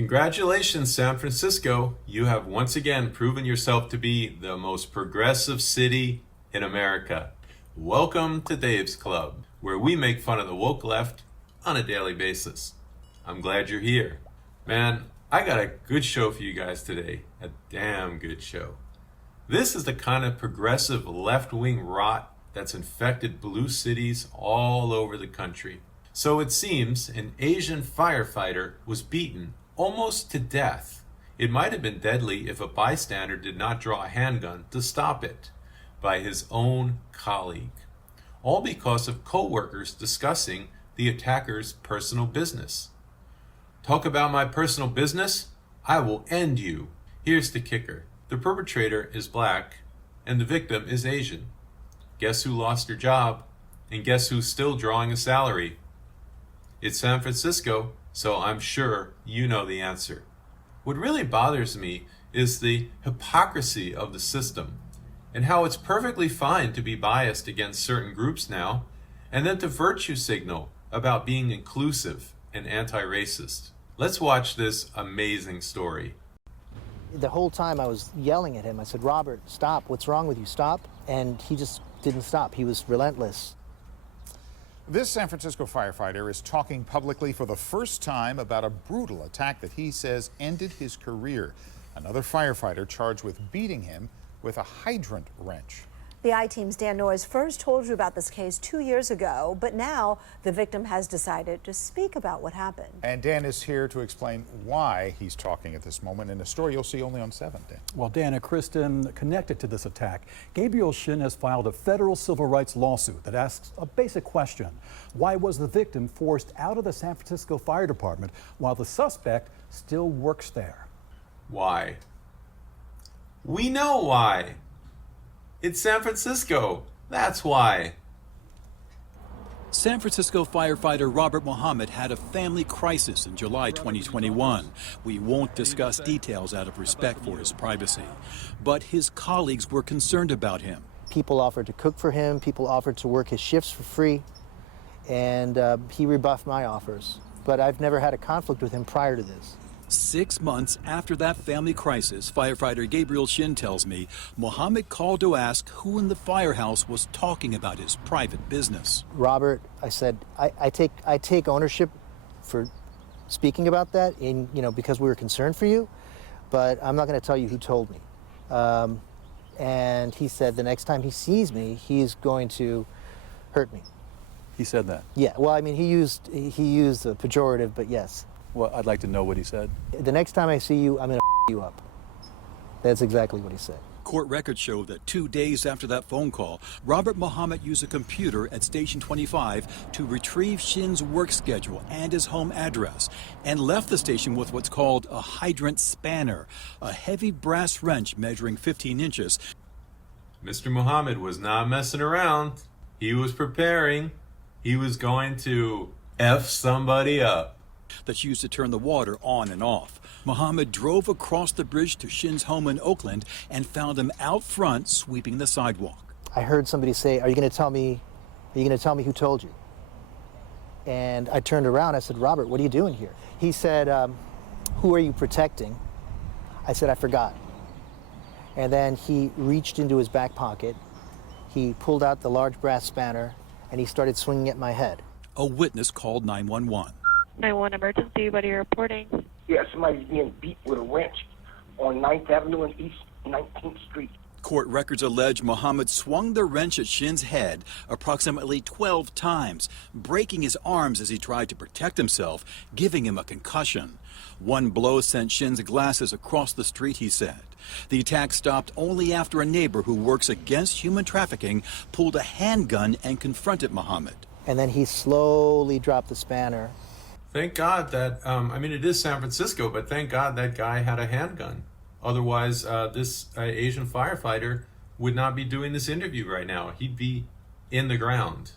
Congratulations, San Francisco. You have once again proven yourself to be the most progressive city in America. Welcome to Dave's Club, where we make fun of the woke left on a daily basis. I'm glad you're here. Man, I got a good show for you guys today. A damn good show. This is the kind of progressive left-wing rot that's infected blue cities all over the country. So it seems an Asian firefighter was beaten almost to death. It might have been deadly if a bystander did not draw a handgun to stop it, by his own colleague. All because of co-workers discussing the attacker's personal business. Talk about my personal business? I will end you. Here's the kicker. The perpetrator is black and the victim is Asian. Guess who lost their job? And guess who's still drawing a salary? It's San Francisco, so I'm sure you know the answer. What really bothers me is the hypocrisy of the system and how it's perfectly fine to be biased against certain groups now and then to virtue signal about being inclusive and anti-racist. Let's watch this amazing story. The whole time I was yelling at him. I said, "Robert, stop. What's wrong with you? Stop." And he just didn't stop. He was relentless. This San Francisco firefighter is talking publicly for the first time about a brutal attack that he says ended his career. Another firefighter charged with beating him with a hydrant wrench. The I-Team's Dan Noyes first told you about this case 2 years ago, but now the victim has decided to speak about what happened. And Dan is here to explain why he's talking at this moment in a story you'll see only on 7. Dan. Well, Dan and Kristen, connected to this attack, Gabriel Shin has filed a federal civil rights lawsuit that asks a basic question. Why was the victim forced out of the San Francisco Fire Department while the suspect still works there? Why? We know why. It's San Francisco. That's why. San Francisco firefighter Robert Muhammad had a family crisis in July 2021. We won't discuss details out of respect for his privacy, but his colleagues were concerned about him. People offered to cook for him. People offered to work his shifts for free. And he rebuffed my offers. But I've never had a conflict with him prior to this. 6 months after that family crisis, firefighter Gabriel Shin tells me, Muhammad called to ask who in the firehouse was talking about his private business. Robert, I said, I take ownership for speaking about that, because we were concerned for you, but I'm not going to tell you who told me. And he said the next time he sees me, he's going to hurt me. He said that? Yeah, well, I mean, he used a pejorative, but yes. Well, I'd like to know what he said. The next time I see you, I'm going to you up. That's exactly what he said. Court records show that 2 days after that phone call, Robert Muhammad used a computer at Station 25 to retrieve Shin's work schedule and his home address, and left the station with what's called a hydrant spanner, a heavy brass wrench measuring 15 inches. Mr. Muhammad was not messing around. He was preparing. He was going to F somebody up. That's used to turn the water on and off. Muhammad drove across the bridge to Shin's home in Oakland and found him out front sweeping the sidewalk. I heard somebody say, "Are you going to tell me who told you?" And I turned around. I said, "Robert, what are you doing here?" He said, "Who are you protecting?" I said, "I forgot." And then he reached into his back pocket. He pulled out the large brass spanner and he started swinging at my head. A witness called 911. 911 emergency, what are you reporting? Yeah, somebody's being beat with a wrench on 9th Avenue and East 19th Street. Court records allege Muhammad swung the wrench at Shin's head approximately 12 times, breaking his arms as he tried to protect himself, giving him a concussion. One blow sent Shin's glasses across the street, he said. The attack stopped only after a neighbor who works against human trafficking pulled a handgun and confronted Muhammad. And then he slowly dropped the spanner. Thank God that, it is San Francisco, but thank God that guy had a handgun. Otherwise, this Asian firefighter would not be doing this interview right now. He'd be in the ground.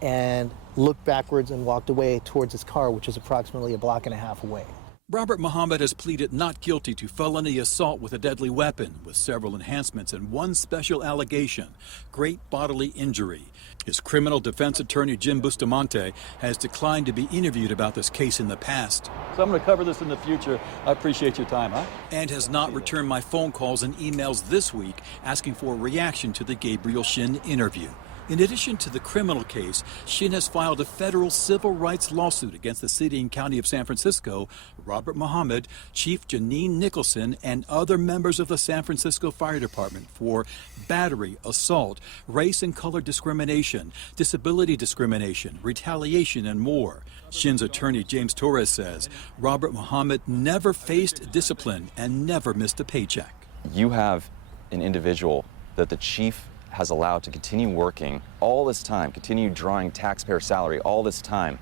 And looked backwards and walked away towards his car, which is approximately a block and a half away. Robert Muhammad has pleaded not guilty to felony assault with a deadly weapon, with several enhancements and one special allegation, great bodily injury. His criminal defense attorney, Jim Bustamante, has declined to be interviewed about this case in the past. So I'm going to cover this in the future. I appreciate your time, huh? And has not returned my phone calls and emails this week asking for a reaction to the Gabriel Shin interview. In addition to the criminal case, Shin has filed a federal civil rights lawsuit against the city and county of San Francisco, Robert Muhammad, Chief Janine Nicholson, and other members of the San Francisco Fire Department for battery, assault, race and color discrimination, disability discrimination, retaliation, and more. Shin's attorney, James Torres, says Robert Muhammad never faced discipline and never missed a paycheck. You have an individual that the chief has allowed to continue working all this time, continue drawing taxpayer salary all this time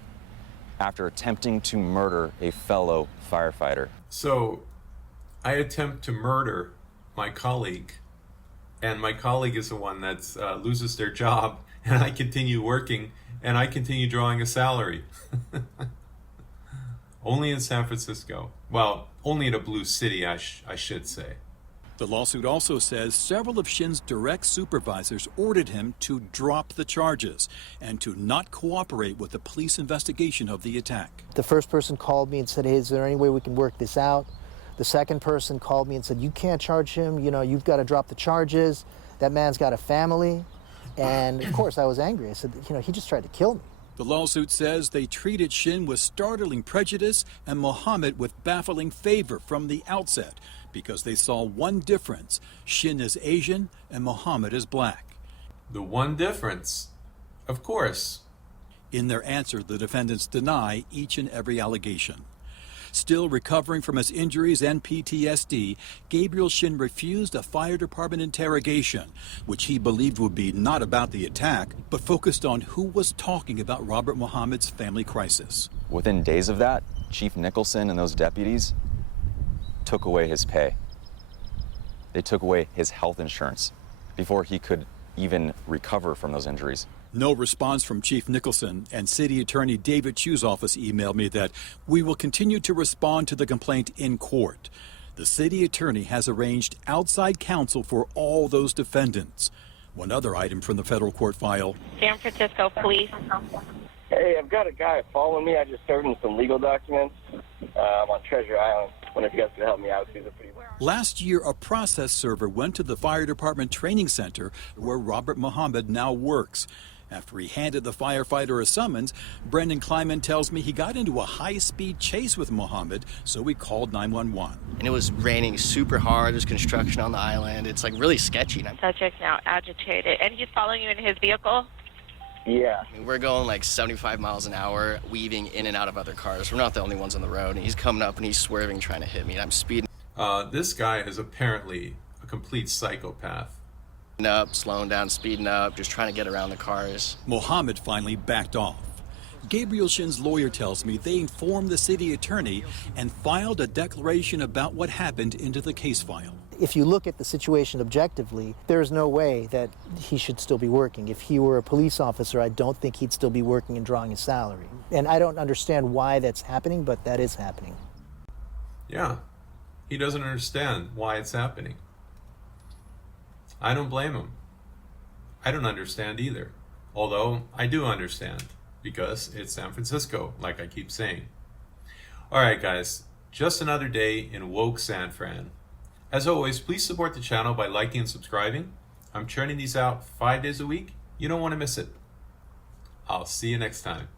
after attempting to murder a fellow firefighter. So I attempt to murder my colleague, and my colleague is the one that loses their job, and I continue working, and I continue drawing a salary. Only in San Francisco. Well, only in a blue city, I should say. The lawsuit also says several of Shin's direct supervisors ordered him to drop the charges and to not cooperate with the police investigation of the attack. The first person called me and said, hey, is there any way we can work this out? The second person called me and said, you can't charge him, you've got to drop the charges. That man's got a family. And of course I was angry. I said, he just tried to kill me. The lawsuit says they treated Shin with startling prejudice and Muhammad with baffling favor from the outset because they saw one difference. Shin is Asian and Muhammad is black. The one difference, of course. In their answer, the defendants deny each and every allegation. Still recovering from his injuries and PTSD, Gabriel Shin refused a fire department interrogation, which he believed would be not about the attack, but focused on who was talking about Robert Muhammad's family crisis. Within days of that, Chief Nicholson and those deputies took away his pay. They took away his health insurance before he could even recover from those injuries. No response from Chief Nicholson, and City Attorney David Chu's office emailed me that we will continue to respond to the complaint in court. The city attorney has arranged outside counsel for all those defendants. One other item from the federal court file. San Francisco Police. Hey, I've got a guy following me. I just served him some legal documents. I'm on Treasure Island. Wonder if you guys could help me out. These are pretty. Last year, a process server went to the fire department training center where Robert Muhammad now works. After he handed the firefighter a summons, Brendan Kleiman tells me he got into a high-speed chase with Muhammad, so he called 911. And it was raining super hard. There's construction on the island. It's like really sketchy. Subject now agitated. And he's following you in his vehicle? Yeah. I mean, we're going like 75 miles an hour, weaving in and out of other cars. We're not the only ones on the road. And he's coming up and he's swerving, trying to hit me. And I'm speeding This guy is apparently a complete psychopath. up, slowing down, speeding up, just trying to get around the cars. Muhammad finally backed off. Gabriel Shin's lawyer tells me they informed the city attorney and filed a declaration about what happened into the case file. If you look at the situation objectively, there's no way that he should still be working. If he were a police officer, I don't think he'd still be working and drawing his salary. And I don't understand why that's happening, but that is happening. Yeah, he doesn't understand why it's happening. I don't blame him. I don't understand either. Although I do understand because it's San Francisco, like I keep saying. All right, guys, just another day in woke San Fran. As always, please support the channel by liking and subscribing. I'm churning these out 5 days a week. You don't want to miss it. I'll see you next time.